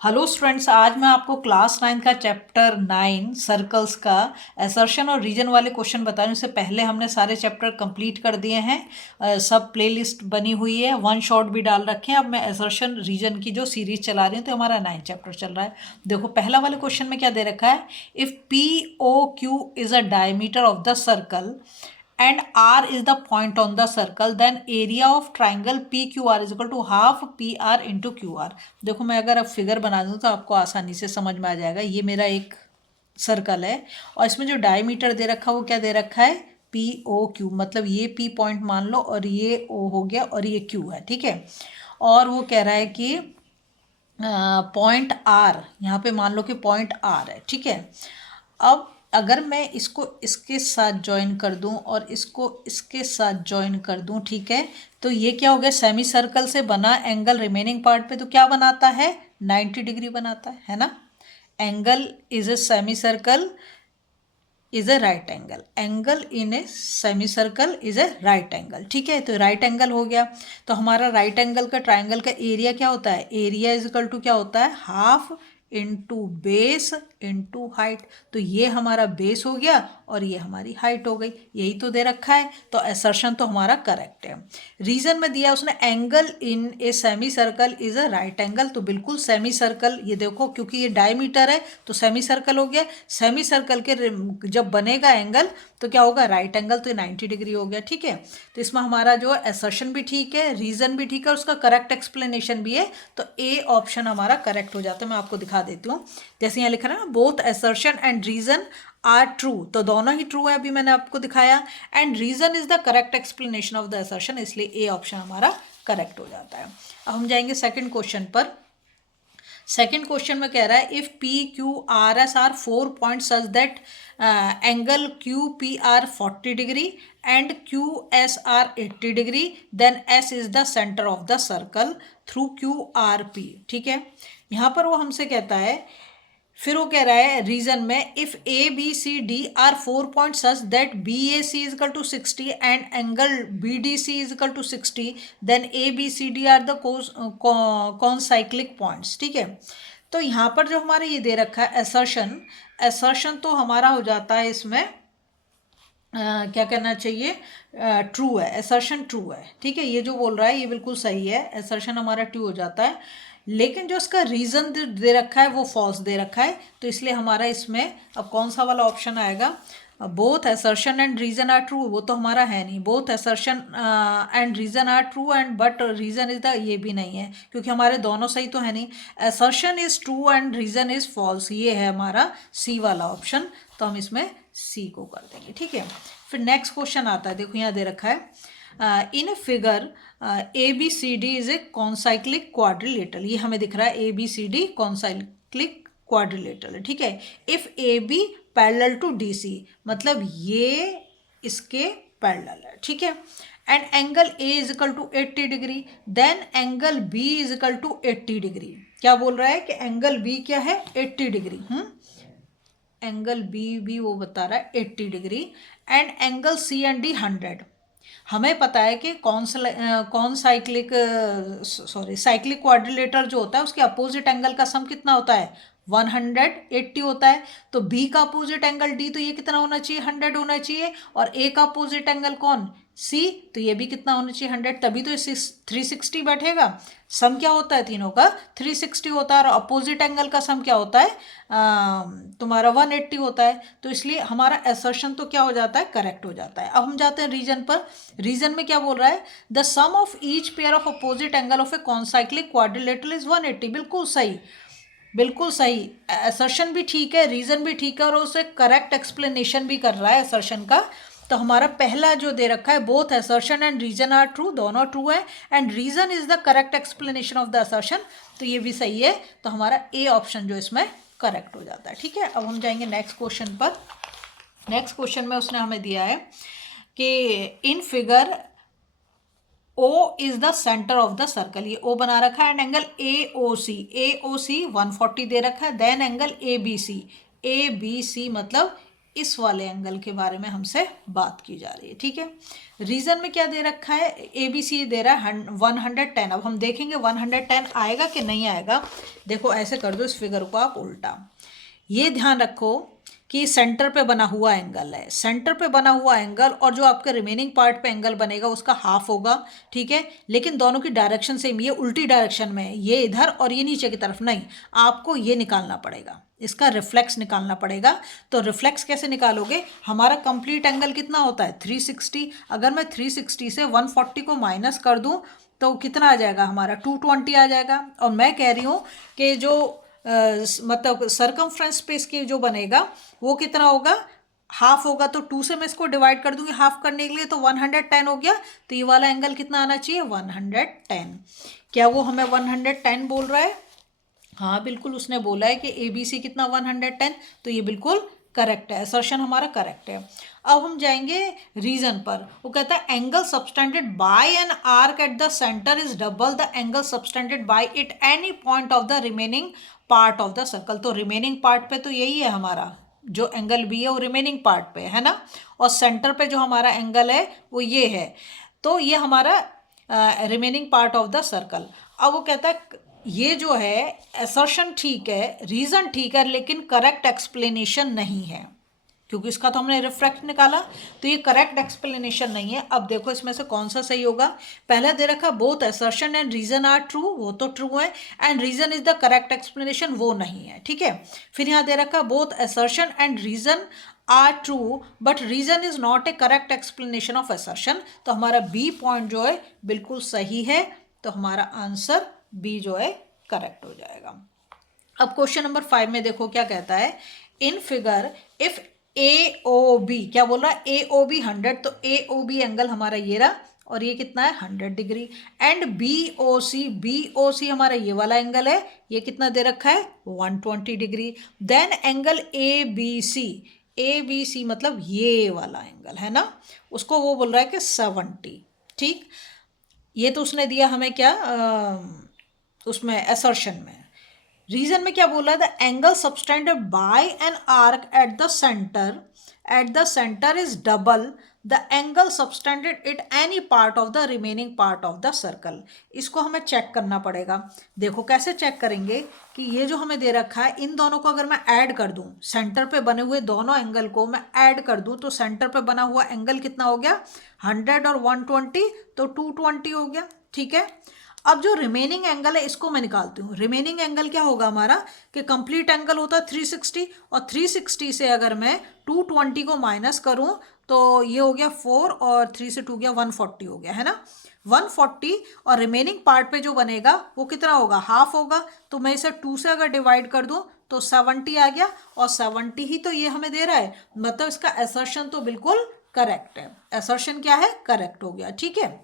Hello students, आज मैं आपको क्लास 9 का चैप्टर 9 सर्कल्स का असर्शन और रीजन वाले क्वेश्चन बता रही हूँ। इससे पहले हमने सारे चैप्टर कंप्लीट कर दिए हैं। सब प्लेलिस्ट बनी हुई है, वन शॉट भी डाल रखे हैं। अब मैं असर्शन रीजन की जो सीरीज चला रही हूँ, तो हमारा 9 चैप्टर चल रहा है। देखो पहला वाले क्वेश्चन में क्या दे रखा है, if P O Q is a diameter of the circle and R is the point on the circle, then area of triangle PQR is equal to half PR into QR। देखो मैं अगर अब figure बना दूँ तो आपको आसानी से समझ में आ जाएगा। ये मेरा एक सर्कल है और इसमें जो डायमीटर दे रखा है वो क्या दे रखा है, POQ। मतलब ये P पॉइंट मान लो और ये O हो गया और ये Q है, ठीक है। और वो कह रहा है कि पॉइंट R यहाँ पे मान लो कि पॉइंट R है, ठीक है। अब अगर मैं इसको इसके साथ ज्वाइन कर दूं और इसको इसके साथ ज्वाइन कर दूं, ठीक है, तो ये क्या हो गया, सेमी सर्कल से बना एंगल रिमेनिंग पार्ट पे तो क्या बनाता है, 90 डिग्री बनाता है ना। Angle is a semi circle is a right angle, angle in a semi circle is a right angle, ठीक है। तो राइट एंगल हो गया। तो हमारा राइट एंगल का ट्राइंगल का एरिया क्या होता है, एरिया इज इक्वल टू क्या होता है, half into base into height. तो ये हमारा बेस हो गया और ये हमारी हाइट हो गई, यही तो दे रखा है। तो असर्शन तो हमारा करेक्ट है। रीजन में दिया उसने angle in a semi circle is a right angle, तो बिल्कुल सेमी सर्कल, ये देखो क्योंकि ये डायमीटर है तो सेमी सर्कल हो गया। सेमी सर्कल के जब बनेगा एंगल तो क्या होगा, राइट एंगल, तो 90 डिग्री हो गया, ठीक है। तो इसमें हमारा जो असर्शन भी ठीक है, रीजन भी ठीक है और उसका करेक्ट एक्सप्लेनेशन भी है। तो ए ऑप्शन हमारा करेक्ट हो जाता है। मैं आपको दिखा देती हूँ, जैसे यहाँ लिखा है ना, both assertion and reason are true, तो दोनों ही ट्रू है, अभी मैंने आपको दिखाया। And reason is the correct explanation of the assertion, इसलिए ए ऑप्शन हमारा करेक्ट हो जाता है। अब हम जाएंगे सेकंड क्वेश्चन पर। सेकेंड क्वेश्चन में कह रहा है, if P Q R S are 4 point such that angle Q P R 40 degree and Q S R 80 degree, then S is the centre of the circle through Q R P, ठीक है। यहाँ पर वो हमसे कहता है, फिर वो कह रहा है रीजन में, if A B C D are 4 point such that B A C is equal to 60 and angle B D C is equal to 60, then A B C D are the concyclic points, ठीक है। तो यहाँ पर जो हमारा ये दे रखा है असर्शन, असर्शन तो हमारा हो जाता है इसमें क्या करना चाहिए, ट्रू है, असर्शन ट्रू है, ठीक है। ये जो बोल रहा है ये बिल्कुल सही है, असर्शन हमारा ट्रू हो जाता है। लेकिन जो इसका रीज़न दे रखा है वो फॉल्स दे रखा है, तो इसलिए हमारा इसमें अब कौन सा वाला ऑप्शन आएगा, both assertion and reason are true, वो तो हमारा है नहीं। Both assertion and reason are true and but reason is the, ये भी नहीं है क्योंकि हमारे दोनों सही तो है नहीं। Assertion is true and reason is false, ये है हमारा सी वाला ऑप्शन, तो हम इसमें सी को कर देंगे, ठीक है। फिर नेक्स्ट क्वेश्चन आता है, देखो यहाँ दे रखा है, in a figure A B C D is a concyclic quadrilateral, ये हमें दिख रहा है A B C D concyclic quadrilateral, ठीक है। If A B parallel to D C, मतलब ये इसके पैरेलल है, ठीक है। And angle A is equal to 80 degree, then angle B is equal to 80 degree. क्या बोल रहा है कि एंगल बी क्या है, 80 डिग्री, एंगल बी भी वो बता रहा है 80 degree, and angle C and D 100। हमें पता है कि कौन साइक्लिक साइक्लिक क्वाड्रिलेटर जो होता है उसके अपोजिट एंगल का सम कितना होता है, 180 होता है। तो बी का अपोजिट एंगल डी, तो ये कितना होना चाहिए, 100 होना चाहिए। और ए का अपोजिट एंगल कौन, सी, तो ये भी कितना होना चाहिए, 100, तभी तो ये 360 बैठेगा। सम क्या होता है तीनों का, 360 होता है, और अपोजिट एंगल का सम क्या होता है, तुम्हारा 180 होता है। तो इसलिए हमारा असर्शन तो क्या हो जाता है, करेक्ट हो जाता है। अब हम जाते हैं रीजन पर। रीजन में क्या बोल रहा है, the sum of each pair of opposite angle of a concyclic quadrilateral is 180, बिल्कुल सही, बिल्कुल सही। असर्शन भी ठीक है, रीजन भी ठीक है, और उसे करेक्ट एक्सप्लेनेशन भी कर रहा है असर्शन का। तो हमारा पहला जो दे रखा है, both assertion and reason are true, दोनों ट्रू है, and reason is the correct explanation of the assertion, तो ये भी सही है। तो हमारा ए ऑप्शन जो इसमें करेक्ट हो जाता है, ठीक है। अब हम जाएंगे नेक्स्ट क्वेश्चन पर। नेक्स्ट क्वेश्चन में उसने हमें दिया है कि in figure O is the centre of the circle, ये O बना रखा है, एंड एंगल ए ओ सी 140 दे रखा है, then angle A B C मतलब इस वाले एंगल के बारे में हमसे बात की जा रही है, ठीक है। रीजन में क्या दे रखा है, ए बी सी दे रहा है 110। अब हम देखेंगे 110 आएगा कि नहीं आएगा। देखो ऐसे कर दो इस फिगर को आप उल्टा, ये ध्यान रखो कि सेंटर पे बना हुआ एंगल है, सेंटर पे बना हुआ एंगल और जो आपके रिमेनिंग पार्ट पे एंगल बनेगा उसका हाफ होगा, ठीक है। लेकिन दोनों की डायरेक्शन सेम, ये उल्टी डायरेक्शन में है, ये इधर और ये नीचे की तरफ नहीं, आपको ये निकालना पड़ेगा, इसका रिफ्लेक्स निकालना पड़ेगा। तो रिफ्लेक्स कैसे निकालोगे, हमारा कंप्लीट एंगल कितना होता है 360। अगर मैं 360 से 140 को माइनस कर दूं तो कितना आ जाएगा हमारा 220 आ जाएगा। और मैं कह रही हूँ कि जो मतलब सरकमफ्रेंस स्पेस की जो बनेगा वो कितना होगा, हाफ होगा। तो 2 से मैं इसको डिवाइड कर दूंगी हाफ करने के लिए, तो 110 हो गया। तो ये वाला एंगल कितना आना चाहिए 110। क्या वो हमें 110 बोल रहा है, हाँ बिल्कुल उसने बोला है कि ए बी सी कितना 110, तो ये बिल्कुल करेक्ट है, असर्शन हमारा करेक्ट है। अब हम जाएंगे रीजन पर, वो कहता है angle subtended bye an arc at the centre is double the angle subtended bye it any point of the remaining part of the circle. तो रिमेनिंग पार्ट पे तो यही है हमारा, जो एंगल बी है वो रिमेनिंग पार्ट पे है ना, और सेंटर पे जो हमारा एंगल है वो ये है। तो ये हमारा remaining part of the circle. अब वो कहता है ये जो है असर्शन ठीक है, रीज़न ठीक है, लेकिन करेक्ट एक्सप्लेनेशन नहीं है, क्योंकि इसका तो हमने रिफ्लेक्ट निकाला, तो ये करेक्ट एक्सप्लेनेशन नहीं है। अब देखो इसमें से कौन सा सही होगा, पहले दे रखा both assertion and reason are true, वो तो ट्रू है, and reason is the correct explanation, वो नहीं है, ठीक है। फिर यहाँ दे रखा both assertion and reason are true but reason is not a correct explanation of assertion. तो हमारा बी पॉइंट जो है बिल्कुल सही है, तो हमारा आंसर बी जो है करेक्ट हो जाएगा। अब क्वेश्चन नंबर 5 में देखो क्या कहता है, in figure if A O B, क्या बोल रहा है ए ओ बी 100, तो ए ओ बी एंगल हमारा ये रहा और ये कितना है 100 डिग्री, एंड बी ओ सी हमारा ये वाला एंगल है, ये कितना दे रखा है 120 degree. Then angle A B C मतलब ये वाला एंगल है ना, उसको वो बोल रहा है कि 70, ठीक। ये तो उसने दिया हमें क्या उसमें असर्शन में। रीजन में क्या बोला है, the angle subtended bye an arc at the centre is double the angle subtended at any part of the remaining part of the circle. इसको हमें चेक करना पड़ेगा। देखो कैसे चेक करेंगे कि ये जो हमें दे रखा है इन दोनों को अगर मैं ऐड कर दूं, सेंटर पे बने हुए दोनों एंगल को मैं ऐड कर दूं, तो सेंटर पे बना हुआ एंगल कितना हो गया 100 और 120, तो 220 हो गया, ठीक है। अब जो रिमेनिंग एंगल है इसको मैं निकालती हूँ। रिमेनिंग एंगल क्या होगा हमारा कि कंप्लीट एंगल होता है 360, और 360 से अगर मैं 220 को माइनस करूँ तो ये हो गया 4 और 3 से 2 गया 140 हो गया, है ना 140। और रिमेनिंग पार्ट पे जो बनेगा वो कितना होगा हाफ होगा, तो मैं इसे 2 से अगर डिवाइड कर दूँ तो 70 आ गया, और 70 ही तो ये हमें दे रहा है, मतलब इसका असर्शन तो बिल्कुल करेक्ट है, असर्शन क्या है करेक्ट हो गया, ठीक है।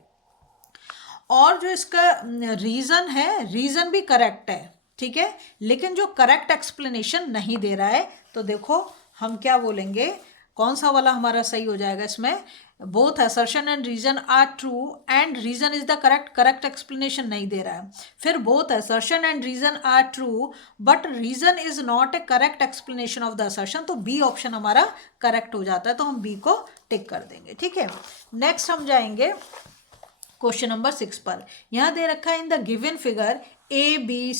और जो इसका रीज़न है, रीज़न भी करेक्ट है, ठीक है, लेकिन जो करेक्ट एक्सप्लेनेशन नहीं दे रहा है। तो देखो हम क्या बोलेंगे, कौन सा वाला हमारा सही हो जाएगा इसमें, both assertion and reason are true and reason is the correct explanation नहीं दे रहा है। फिर both assertion and reason are true but reason is not a correct explanation of the assertion, तो बी ऑप्शन हमारा करेक्ट हो जाता है, तो हम बी को टिक कर देंगे, ठीक है। नेक्स्ट हम जाएंगे क्वेश्चन नंबर 6 पर। यहां दे रखा है in the given figure A B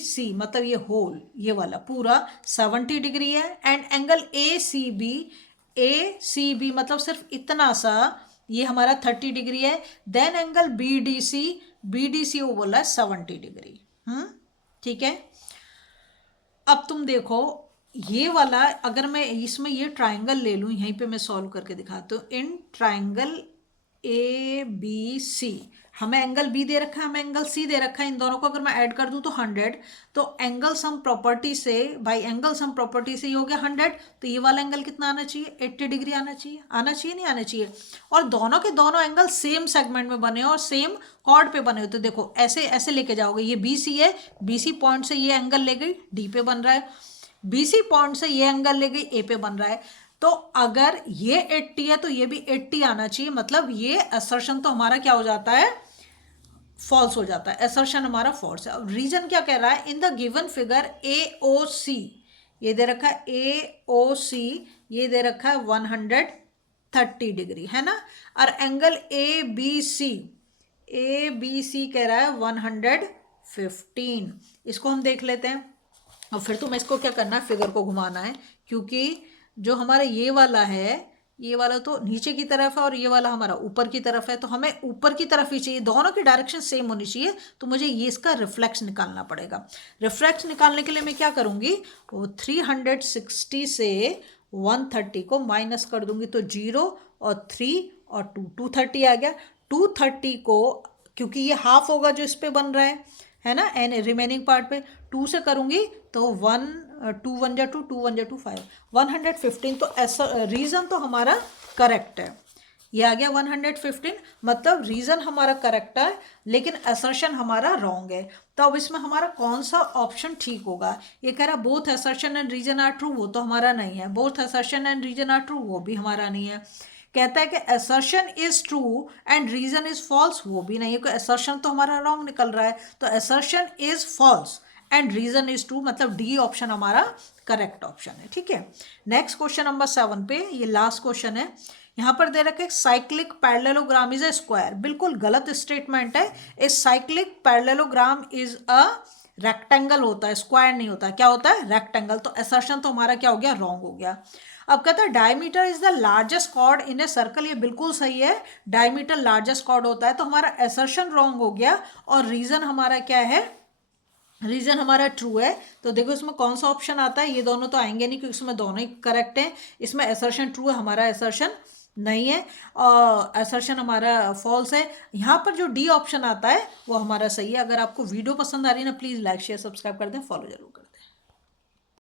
C मतलब ये होल ये वाला पूरा 70 डिग्री है, and angle A C B मतलब सिर्फ इतना सा ये हमारा 30 डिग्री है। Then angle B D C वो बोला है 70 डिग्री, ठीक है। अब तुम देखो ये वाला, अगर मैं इसमें ये ट्राइंगल ले लूँ, यहीं पे मैं सॉल्व करके दिखाती हूँ। इन ट्राइंगल ए बी सी हमें एंगल बी दे रखा है, हमें एंगल सी दे रखा है, इन दोनों को अगर मैं ऐड कर दूं तो 100, तो एंगल सम प्रॉपर्टी से ये हो गया 100, तो ये वाला एंगल कितना आना चाहिए 80 डिग्री आना चाहिए नहीं आना चाहिए। और दोनों के दोनों एंगल सेम सेगमेंट में बने हो और सेम कॉर्ड पे बने हो, तो देखो ऐसे ऐसे लेके जाओगे, ये बी सी है, बी सी पॉइंट से ये एंगल ले गई डी पे बन रहा है, बी सी पॉइंट से ये एंगल ले गई ए पे बन रहा है। तो अगर ये 80 है तो ये भी 80 आना चाहिए, मतलब ये असर्शन तो हमारा क्या हो जाता है फॉल्स हो जाता है, असर्शन हमारा फॉल्स है। अब रीजन क्या कह रहा है, in the given figure A O C ये दे रखा है AOC, ये दे रखा है 130 डिग्री, है ना। और एंगल ABC कह रहा है 115। इसको हम देख लेते हैं। और फिर तुम्हें इसको क्या करना है, फिगर को घुमाना है, क्योंकि जो हमारा ये वाला है, ये वाला तो नीचे की तरफ है और ये वाला हमारा ऊपर की तरफ है, तो हमें ऊपर की तरफ ही चाहिए, दोनों की डायरेक्शन सेम होनी चाहिए। तो मुझे ये इसका रिफ्लेक्स निकालना पड़ेगा। रिफ्लेक्स निकालने के लिए मैं क्या करूँगी, वो 360 से 130 को माइनस कर दूंगी, तो 0 और 3 और 2, 230 आ गया। 230 को, क्योंकि ये हाफ होगा जो इस पे बन रहा है ना, एन रिमेनिंग पार्ट पे 2 से करूँगी तो 1 2 1 जा 2 2 1 जा 2 5 115। तो ऐसा रीज़न तो हमारा करेक्ट है, ये आ गया 115, मतलब रीज़न हमारा करेक्ट है लेकिन असर्शन हमारा रॉन्ग है। तो अब इसमें हमारा कौन सा ऑप्शन ठीक होगा, ये कह रहा both assertion and reason are true, वो तो हमारा नहीं है। Both assertion and reason are true, वो भी हमारा नहीं है। कहता है कि assertion is true and reason is false, वो भी नहीं है, क्योंकि असर्शन तो हमारा रॉन्ग निकल रहा है। तो assertion is false and reason is true, मतलब डी ऑप्शन हमारा करेक्ट ऑप्शन है। ठीक है, नेक्स्ट क्वेश्चन नंबर 7 पे, ये लास्ट क्वेश्चन है। यहाँ पर दे रखा है cyclic parallelogram is a square, बिल्कुल गलत स्टेटमेंट है। A cyclic parallelogram is a rectangle होता है, स्क्वायर नहीं होता है। क्या होता है, रेक्टेंगल। तो असर्शन तो हमारा क्या हो गया, रॉन्ग हो गया। अब कहता है diameter is the largest chord in a circle, ये बिल्कुल सही है, डायमीटर लार्जेस्ट कॉर्ड होता है। तो हमारा असर्शन रॉन्ग हो गया और रीजन हमारा क्या है, रीजन हमारा ट्रू है। तो देखो इसमें कौन सा ऑप्शन आता है, ये दोनों तो आएंगे नहीं क्योंकि इसमें दोनों ही करेक्ट हैं। इसमें असर्शन ट्रू है, हमारा असर्शन नहीं है, और असर्शन हमारा फॉल्स है। यहाँ पर जो डी ऑप्शन आता है वो हमारा सही है। अगर आपको वीडियो पसंद आ रही है ना, प्लीज़ लाइक शेयर सब्सक्राइब कर दें, फॉलो जरूर करें।